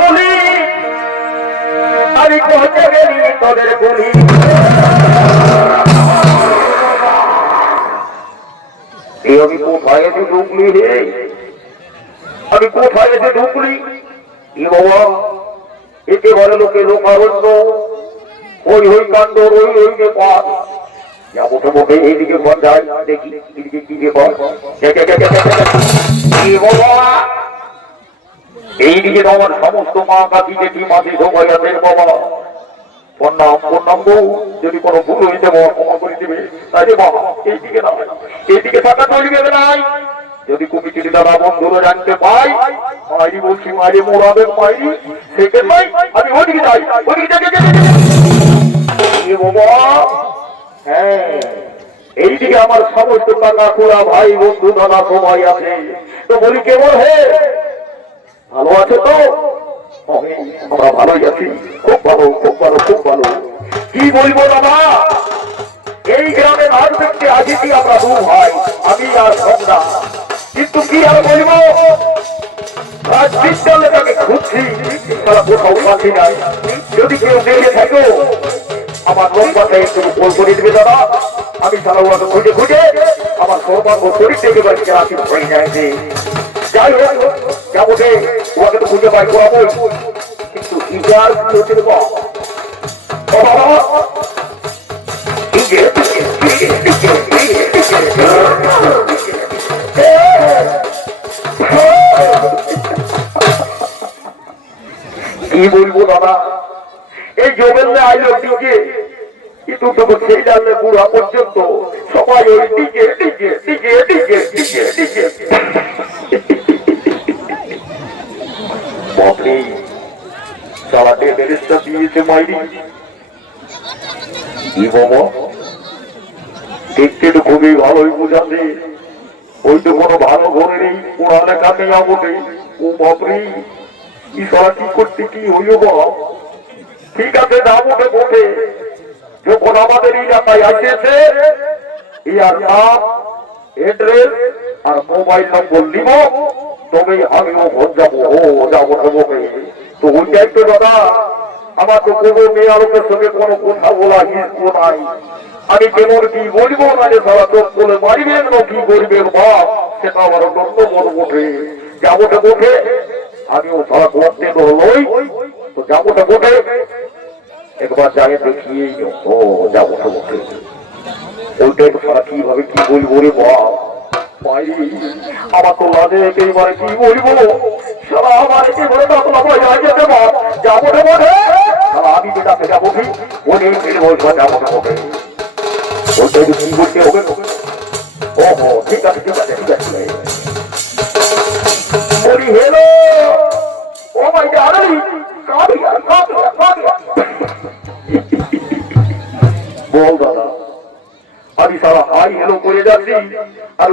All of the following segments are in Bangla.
বলি, আমি পৌঁছে গেলি তোদের এই আমি কোথায় এসে ঢুকলি রে? আমি কোথায় এসে ঢুকলি? বাবা, একেবারে লোকে লোকারণ্য। ওই ওই কাণ্ড ওই ওই যে পাঠ যাব তো এইদিকে ঘর যায়, দেখি এদিকে কি যে বল এইদিকে তো আমার সমস্ত মা কাকি সবাই আছেন বাবা। যদি কোনো ভুল হয়ে যাব ক্ষমা করে তাই বাবা, এইদিকে না, এইদিকে থাকা নাই যদি বন্ধুরা জানতে পাই মাইরি বলছি মাইরি মোড়াবে মাইরি আমি ওদিকে যাই। এ বাবা হ্যাঁ এইদিকে আমার সমস্ত খোলা ভাই, বন্ধু, দাদা, সবাই আছে। তো বলি কেমন হে ভালো আছে তো? আমরা ভালোই আছি। খুব ভালো খুব ভালো খুব ভালো। কি বলব দাদা? এই গ্রামে আজ থেকে আসিছি আমরা দু ভাই, আমি আর সন্ধ্যা। কিন্তু কি আর বলব? আজ বিদ্যালয়ে তাকে খুঁজছি, তারা কোথাও পাচ্ছি নাই যদি কেউ দেখে থাকো, আমার নম্বরটা একটু ফোন করে দিবে দাদা। আমি সারা খুঁজে খুঁজে আমার সৌভাগ্য শরীর থেকে বাড়ি রাখি হয়ে যায় কি বলব দাদা এই জমেলে আইলো দিকে কিন্তু তবু সেই জানলে বুড়া পর্যন্ত সবাই ওই দিকে দিকে দিকে দিকে দিকে দিকে বাপরে সারা ডেলিস্টা দিয়েছে মাইরি। কি বাবা দেখতে তো খুবই ভালোই বোঝাতে ওই তো কোনো ভালো ঘরে নেই পড়ালেখা নেই আমটে ও বাপরে কি সারা কি করতে কি হইল বাপ ঠিক আছে উঠে বসে যখন আমাদের এলাকায় আসিয়েছে ইয়ার নাম এড্রেস আর মোবাইল নম্বর নিব। তবে আমিও ভোট যাব, ও যাব বসে তো ওই দায়িত্ব দাদা, আমার তো কোনো মেয়ে আলোকের সঙ্গে কোনো কথা বলা হিস্ত নাই। আমি কেমন কি বলব না যে সারা চোখ বলে মারিবেন না কি করবেন বাপ সেটা আমার গণ্য মনে ওঠে যাবোটা বসে আমিও সারা করতে তো হলোই তো যাবোটা বসে একবার যাই দেখিয়ে ও যাব তো বসে ওইটাই সারা কীভাবে কি বলব রে বাপ আমার তো লাগে একেবারে কি বলব সারা আমার যাব তো বসে আমি বেটা কি বলে বলব যাব বসে ওইটাই বলতে হবে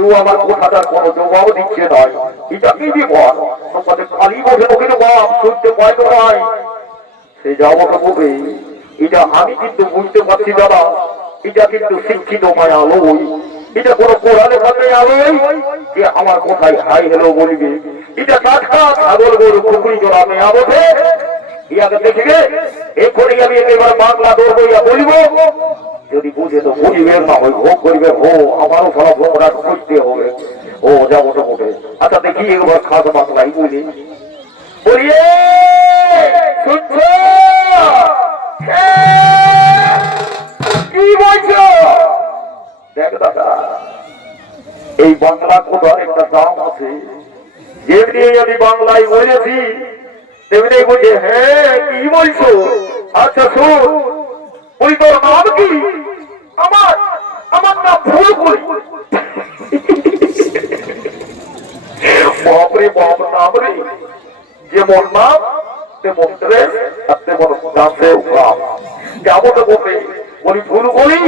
ও আমার কথাটার কোনো জবাব দিচ্ছে নয়। এটা কি বিপদ? খালি বসে বসে বাপ শুনতে পায় নয় সে যাব বলবে এটা আমি কিন্তু বুঝতে পারছি দাদা এটা কিন্তু শিক্ষিত মায়া আলোই এটা কোনো পড়ালেখা নেই আলোই যে আমার কোথায় হাই হেলো বলবে। এটা টাটকা ছাগল গরু পুকুরি জোড়া বোধে ইয়াকে দেখবে এক্ষুনি আমি এবার বাংলা ধরবো ইয়া বলিব। যদি বুঝে তো বুঝবে না ওই ভোগ করবে হো আমারও সারা ভোগটা খুঁজতে হবে। ও যাব মোটে আচ্ছা দেখি একবার খাস বাংলাই বুঝি কি দেখ দাদা, এই বাংলা কোথার একটা দাম আছে। যেমনি আমি বাংলায় বলেছি, তেমনি বলছে হ্যাঁ কি বলছো? আচ্ছা শোন ওই তোর নাম কি আমার আমার নাম ভুল বাপরে, বাপ নাম রে যেমন নাম তেমন ড্রেস আর তেমন উপাম যাব তো বলবে? বলি ভুল করি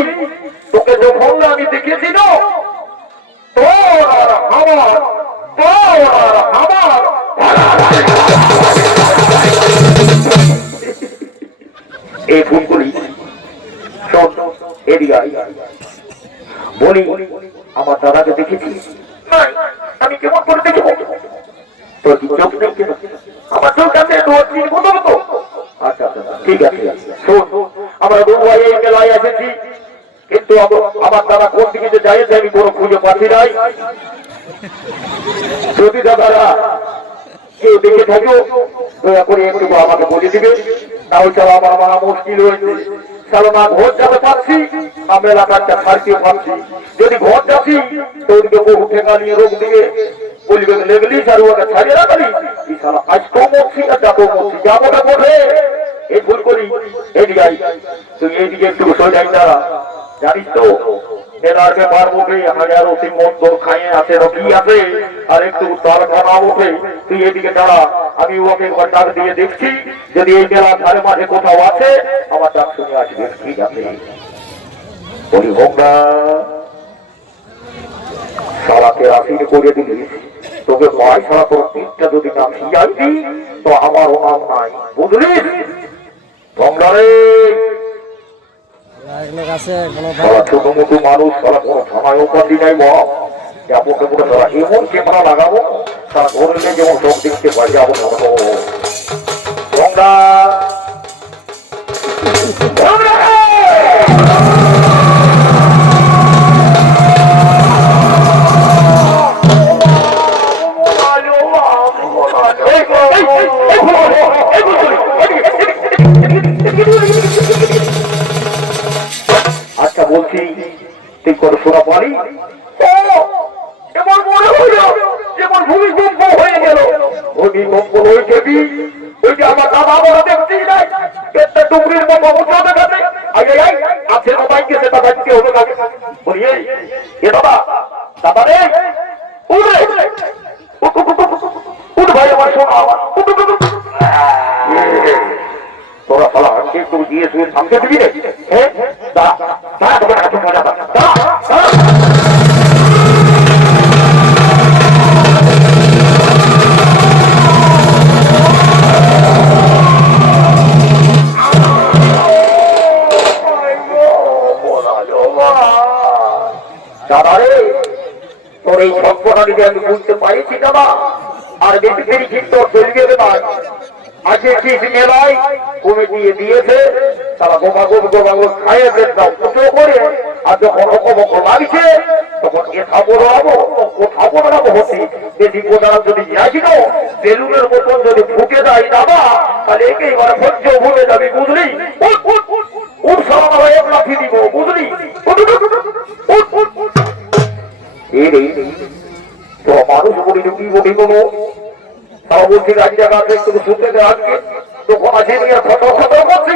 তোকে যখন আমি দেখেছি না, তোর আর আমার, তোর আর আমার। এই ফোন করি আয়। বলি আমার দাদাকে দেখেছি। আমি কেমন করে দেখব? তোর কি চোখ নেই কেন? আমার চোখ কাছে দু তিন মতো মতো আচ্ছা আচ্ছা আচ্ছা, ঠিক আছে। শোন আমরা দু ভাই এই মেলায় এসেছি। কিন্তু আমার দাদা কোন দিকে যে আমি কোনো খুঁজে পাচ্ছি নাই। যদি দাদারা কেউ দেখে থাকো দয়া করে একটু আমাকে বলে দিবে। তাহলে চলো আমার মারা মুশকিল হয়েছে। চলো না যাবে পারছি আমরা এলাকাটা পারছি যদি যাচ্ছি, তো বহু ঠেকা নিয়ে রোগ দিয়ে লেগলি আর ওকে ছাড়িয়ে রাখালি এই আজ তো মরছি যাব মরছি যাব না বলে এই ভুল করি। এদিকে তুই এইদিকে একটু সোজাই দাঁড়া জানিস তো এনার ব্যাপার উঠে হাজারো সিং মন্দর খাইয়ে আছে, রকি আছে, আর একটু তার তুই এদিকে দাঁড়া, আমি ওকে একবার ডাক দিয়ে দেখছি। যদি এই মেলা ধারে কোথাও আছে, আমার ডাক শুনে আসবে। ঠিক আছে। বলি হোক না সারাকে করে দিলি তোকে ভয় ছাড়া তোর তিনটা যদি না ফিরাই দি তো আমার নাম নাই। বুঝলি তোমরা রে! ছোট মানুষ সারা কোনো বাপ যাব কে করে সারা এমন ক্যামেরা লাগাবো? তারা যেমন সব দেখতে পাই, যাব ভালো তুই কত শোনা পারি এমন মনে হইল যেমন ভূমিকম্প হয়ে গেল ভূমিকম্প হয়ে যাবি ওই যে আমার দাদা বড় দেখছি নাই একটা ডুবরির মতো উঁচুতে গেছে আই আই আছে না গেছে দাদা কি হবে কাকে বলি এই এ দাদা দাদা রে উঠে উঠ, উঠ, উঠ, উঠ, উঠ, উঠ ভাই আমার শোনা আমার উঠ, উঠ, উঠ, উঠ। তোরা সালা কে তুই দিয়ে শুয়ে থামতে দিবি রে তোর এই আমি বুঝতে পারিছি আর বেশি কিন্তু চলবে আজকে মেলায় কমে দিয়ে দিয়েছে, তারা করে, আর যখন অকমক লাগছে তখন এ হব ও যদি বেলুনের মতন যদি ফুটে দেয় দাদা তাহলে একেই মানে সহ্য ভুলে যাবি বুঝলি? তাও বলছি আছে শুনতে আজকে। আছে নিয়ে করছি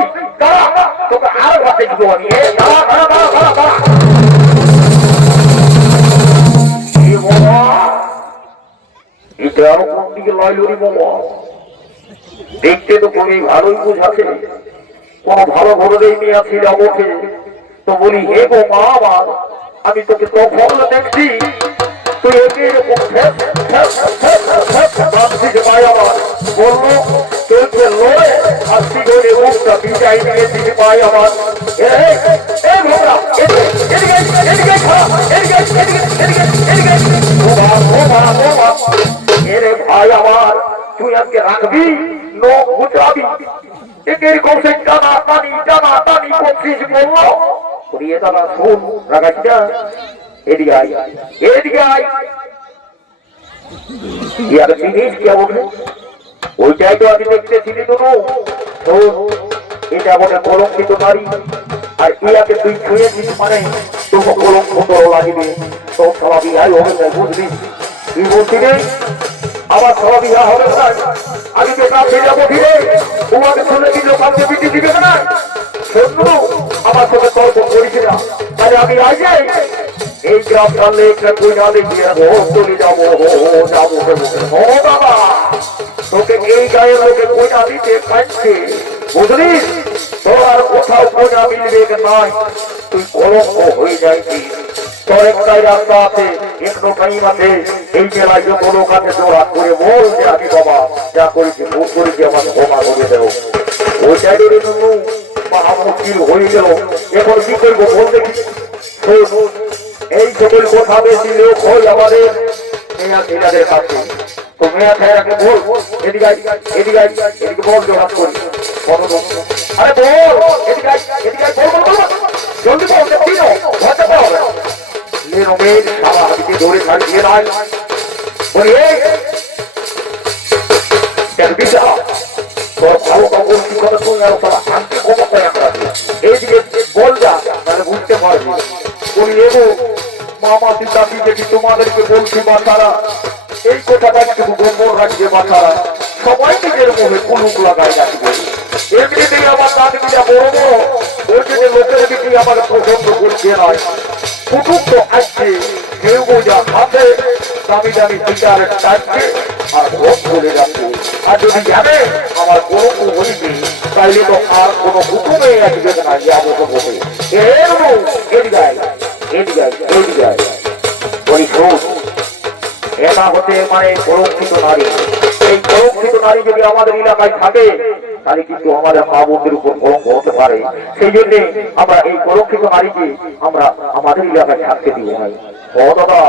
তোকে আর দিব এ আরও কোন দিকে বাবা? দেখতে তো খুবই ভালোই বুঝাচ্ছে কোন ভালো ঘরের মেয়ে ছিল ওঠে তো বলি, হে গো মা আমি তোকে তখন দেখছি। তুই একে এরকম ভাবছিস ভাই আমার বলল তোকে লড়ে আর সিগরে মুখটা বিজাই দিয়েছিস ভাই আমার ভাই আমার, তুই আজকে রাখবি? লোক গুজরাবি। এরকম সে টানা, টানি টানা, টানি করছিস বলল করিয়ে দাদা শুন রাখাচ্ছি এদিকে আয়। এদিকে আয়। ইয়ার জিনিস কে বলবে ওইটাই তো আমি দেখতেছিলি তো। এটা বলে কলঙ্কিত নারী আর ইয়াকে তুই ছুঁয়েছিস মানে তোকে কলঙ্ক লাগবে। তো সবাই বিহাই হবে বুঝবি কি বলছি রে? আবার সবাই হবে না আমি বেটা ছেলে যাব ফিরে, তোমাকে শুনে দিল কাউকে বিটি দিবে না? শত্রু আমার সাথে তর্ক করিস তাহলে আমি যাই এই গ্রাম টানলে একটা কই না দেখিয়ে হো চলে যাব হো যাব হো বাবা তোকে এই গায়ের লোকে কইনা দিতে পারছে বুঝলি তোর আর কোথাও কইনা মিলবে নাই তুই কলঙ্ক হয়ে যাইছিস তোর একটাই রাস্তা আছে একটু টাইম আছে এই জেলায় যত লোক আছে জোড়া করে বল যে আমি বাবা যা করেছি ভুল করেছি আমার ক্ষমা করে দেও ওইটাই নুনু মহা হয়ে গেল এখন কি করব বল দেখি এই সকল কথা বেশি লোক হয় আমাদের কাছে। তো মেয়ে ছেলেকে বল। এদিকে এদিকে এদিকে বল জোগাড় করি। আরে বল, এদিকে এদিকে বল বল জলদি বল দেখি না ভয় পাওয়া হবে। লেনো মেয়ে সারা হাতিকে ছাড় দিয়ে নয় বলি, এই এইদিকে বল যা, তাহলে বুঝতে পারবি। মামা সীতা দিদি তোমাদেরকে বলছি বাচ্চারা এই কথাটা একটু গোপন রাখবে বাচ্চারা সবাই নিজের মুখে কুলুক লাগায় রাখবে। এমনিতেই আমার দাদিটা বড় বড় বলছে যে লোকের দিকে আমাকে পছন্দ করছে নয় কুটুক তো আসছে কেউ বোঝা খাবে দামি দামি সিগারেট টানছে আর ভোগ করে যাচ্ছে। আর যদি জানে আমার কলঙ্ক হইবে তাইলে তো আর কোনো হুকুমে আসবে না যাব তো বলে এদিকে আয়, এদিকে আয়। বলি শোন এটা হতে মানে কলঙ্কিত নারী এই কলঙ্কিত নারী যদি আমাদের এলাকায় থাকে তাহলে কিন্তু আমাদের মা বোনদের উপর কলঙ্ক হতে পারে সেই জন্য আমরা এই কলঙ্কিত নারীকে আমরা আমাদের এলাকায় থাকতে দিব ভাই ও দাদা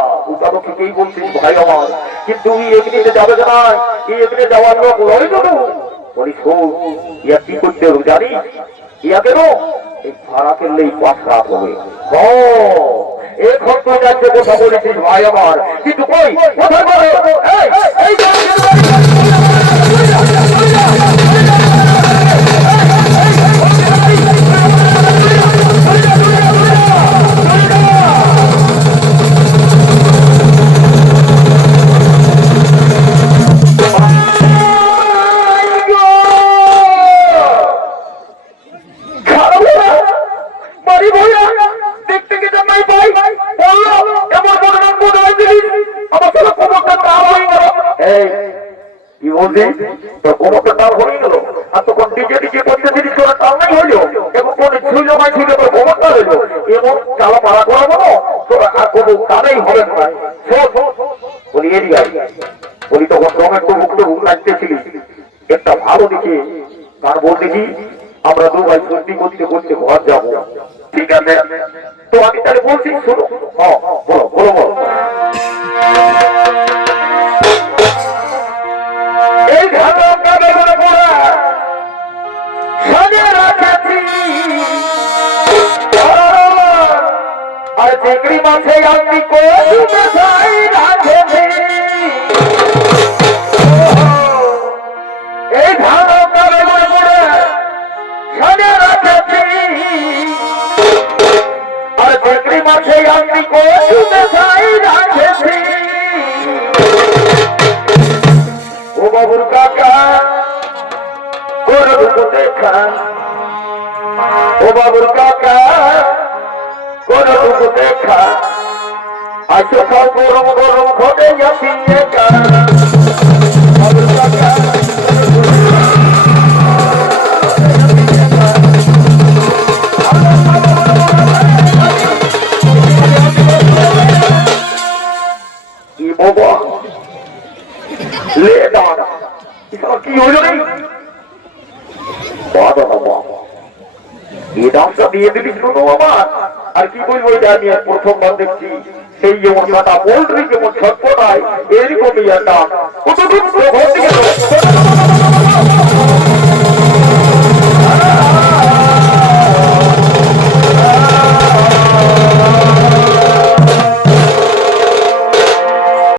তো ঠিকই বলছিস ভাই আমার কিন্তু এই এগনিতে যাবে না এই এগনে যাওয়ার লোক লড়ে বলি শোন ইয়া কি করতে হবে জানিস ইয়া কেন এই ভাড়া করলেই পাশ খারাপ হবে। এই এখন তো যাচ্ছে কথা বলেছিস ভাই আমার। কিন্তু এই আয়। বলি, তখন টমেটো মুক্ত লাগতেছিলি। একটা ভালো দেখে তার বল দেখি, আমরা দু ভাই সত্যি করতে করতে ঘর যাব। ঠিক আছে? তো আমি তাহলে বলছি, শোনো। হ্যাঁ বলো বলো বলো। আর চিংড়ি মাছে আমি কোথায় রাখেছি। এই বেগুনে পড়া সাজে রাখেছি আর চিংড়ি মাছে আমি কোথায় যাই রাখেছি। ও বাবুর কাকা করব দেখা ও বাবুর কাকা করব দেখা খাও গরম গরম ঘটে যাচ্ছি একা কি হইল আর কি বলব এটা আমি প্রথমবার দেখছি সেই যেমন কাটা পোল্ট্রি যেমন সভ্যতায় এরকমই একটা কত